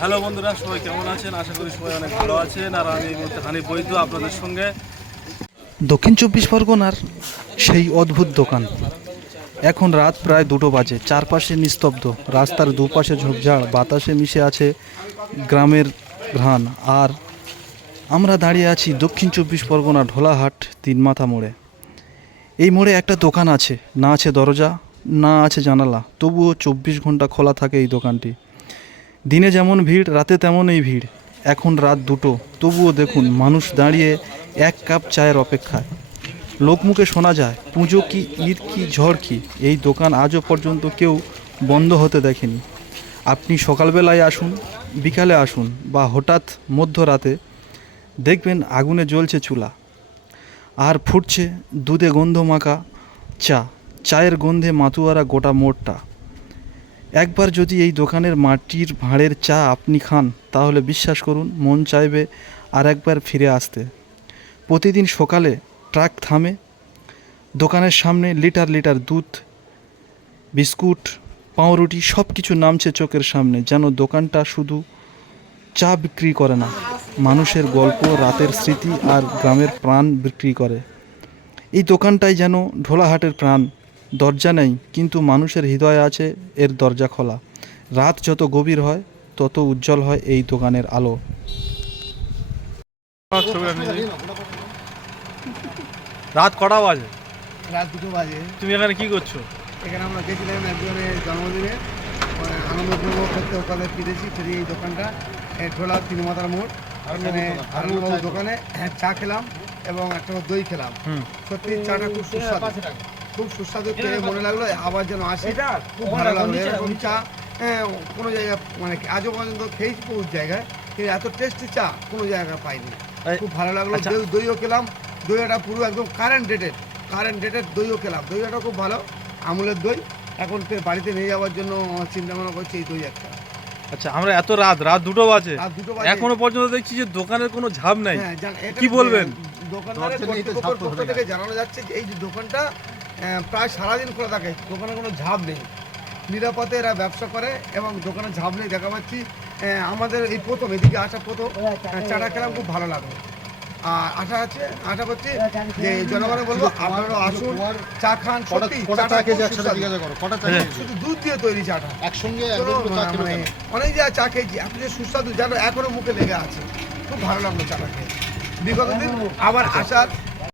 Hello বন্ধুরা, সবাই কেমন আছেন? আশা করি সবাই অনেক ভালো আছেন। আর আমি হানি বৈদ্য আপনাদের সঙ্গে। দক্ষিণ চব্বিশ পরগনার সেই অদ্ভুত দোকান। এখন রাত প্রায় দুটো বাজে, চারপাশে নিস্তব্ধ। রাস্তার দুপাশে ঝোপঝাড়, বাতাসে মিশে আছে গ্রামের ঘ্রাণ। আর আমরা দাঁড়িয়ে আছি দক্ষিণ চব্বিশ পরগনা ঢোলাহাট তিনমাথা মোড়ে। এই মোড়ে একটা দোকান আছে, না আছে দরজা, না আছে জানালা। তবুও চব্বিশ ঘণ্টা খোলা থাকে এই দোকানটি। দিনে যেমন ভিড়, রাতে তেমনই ভিড়। এখন রাত দুটো। তবুও দেখুন, মানুষ দাঁড়িয়ে এক কাপ চায়ের অপেক্ষায়। লোকমুখে শোনা যায়, পুজো কি, ঈদ কি, ঝড় কি? এই দোকান আজও পর্যন্ত কেউ বন্ধ হতে দেখেনি। আপনি সকালবেলায় আসুন, বিকালে আসুন বা হঠাৎ মধ্যরাতে দেখবেন আগুনে জ্বলছে চুলা। আর ফুটছে দুধে গন্ধ মাখা চা। চায়ের গন্ধে মাতুয়ারা গোটা মোড়টা। একবার যদি এই দোকানের মাটির ভাঁড়ের চা আপনি খান, তাহলে বিশ্বাস করুন, মন চাইবে আর একবার ফিরে আসতে। প্রতিদিন সকালে ট্রাক থামে, দোকানের সামনে লিটার লিটার দুধ, বিস্কুট, পাউরুটি সব কিছু নামছে চোখের সামনে, যেন দোকানটা শুধু চা বিক্রি করে না, মানুষের গল্প, রাতের স্মৃতি আর গ্রামের প্রাণ বিক্রি করে। এই দোকানটাই যেন ঢোলাহাটের প্রাণ। দরজা নেই কিন্তু মানুষের হৃদয়ে আছে এর দরজা খোলা। রাত যত গভীর হয় তত উজ্জ্বল হয় এই দোকানের আলো। রাত কটা বাজে? রাত দুটো বাজে। তুমি এখানে কি করছ? এখানে আমরা গেছিলাম একজনের জন্মদিনে। আনন্দ উপভোগ করতে ওখানে ফিরেছি ফিরে এই দোকানটা ঢোলা তিন মাথার মোড়। এখানে আনন্দবাবু দোকানে হ্যাঁ, চা খেলাম এবং একটা দই খেলাম। হুম। সত্যি চাটা খুব সুস্বাদু। খুব সুস্বাদু খেয়ে মনে লাগল আবার যেন আসি। খুব ভালো লাগল। এরকম চা হ্যাঁ, কোনো জায়গায় মানে আজও পর্যন্ত খেয়েছি বহু জায়গায় কিন্তু এত টেস্টি চা কোনো জায়গায় পাইনি। খুব ভালো লাগল। আচ্ছা। দইও খেলাম। দইটা পুরো একদম কারেন্ট ডেটেড কারেন্ট ডেটেড দইও খেলাম। দইটা খুব ভালো আমুলের দই। এখন ফের বাড়িতে নিয়ে যাওয়ার জন্য চিন্তা ভাবনা করছি এই দই একটা। আচ্ছা আমরা এত রাত রাত দুটো বাজে। রাত দুটো এখনও পর্যন্ত দেখছি যে দোকানের কোনো ঝাপ নাই। হ্যাঁ, কি বলবেন? দোকানদারের পক্ষ থেকে জানানো যাচ্ছে যে এই যে দোকানটা প্রায় সারাদিন খোলা থাকে। দোকানে কোনো ঝাঁপ নেই। নিরাপদে এরা ব্যবসা করে এবং দোকানে ঝাঁপ নেই দেখা পাচ্ছি আমাদের এই প্রথম এদিকে আসা প্রথম চাটা খেলাম খুব ভালো লাগল আর আশা আছে আশা করছি যে জনগণে বলব আপনারা আসুন চা খান হ্যাঁ। শুধু দুধ দিয়ে তৈরি চাটা। একসঙ্গে মানে অনেক জায়গায় চা খেয়েছি এত যে সুস্বাদু যেন এখনও মুখে লেগে আছে। খুব ভালো লাগল চাটা খেয়ে। বিগত দিন আবার আসার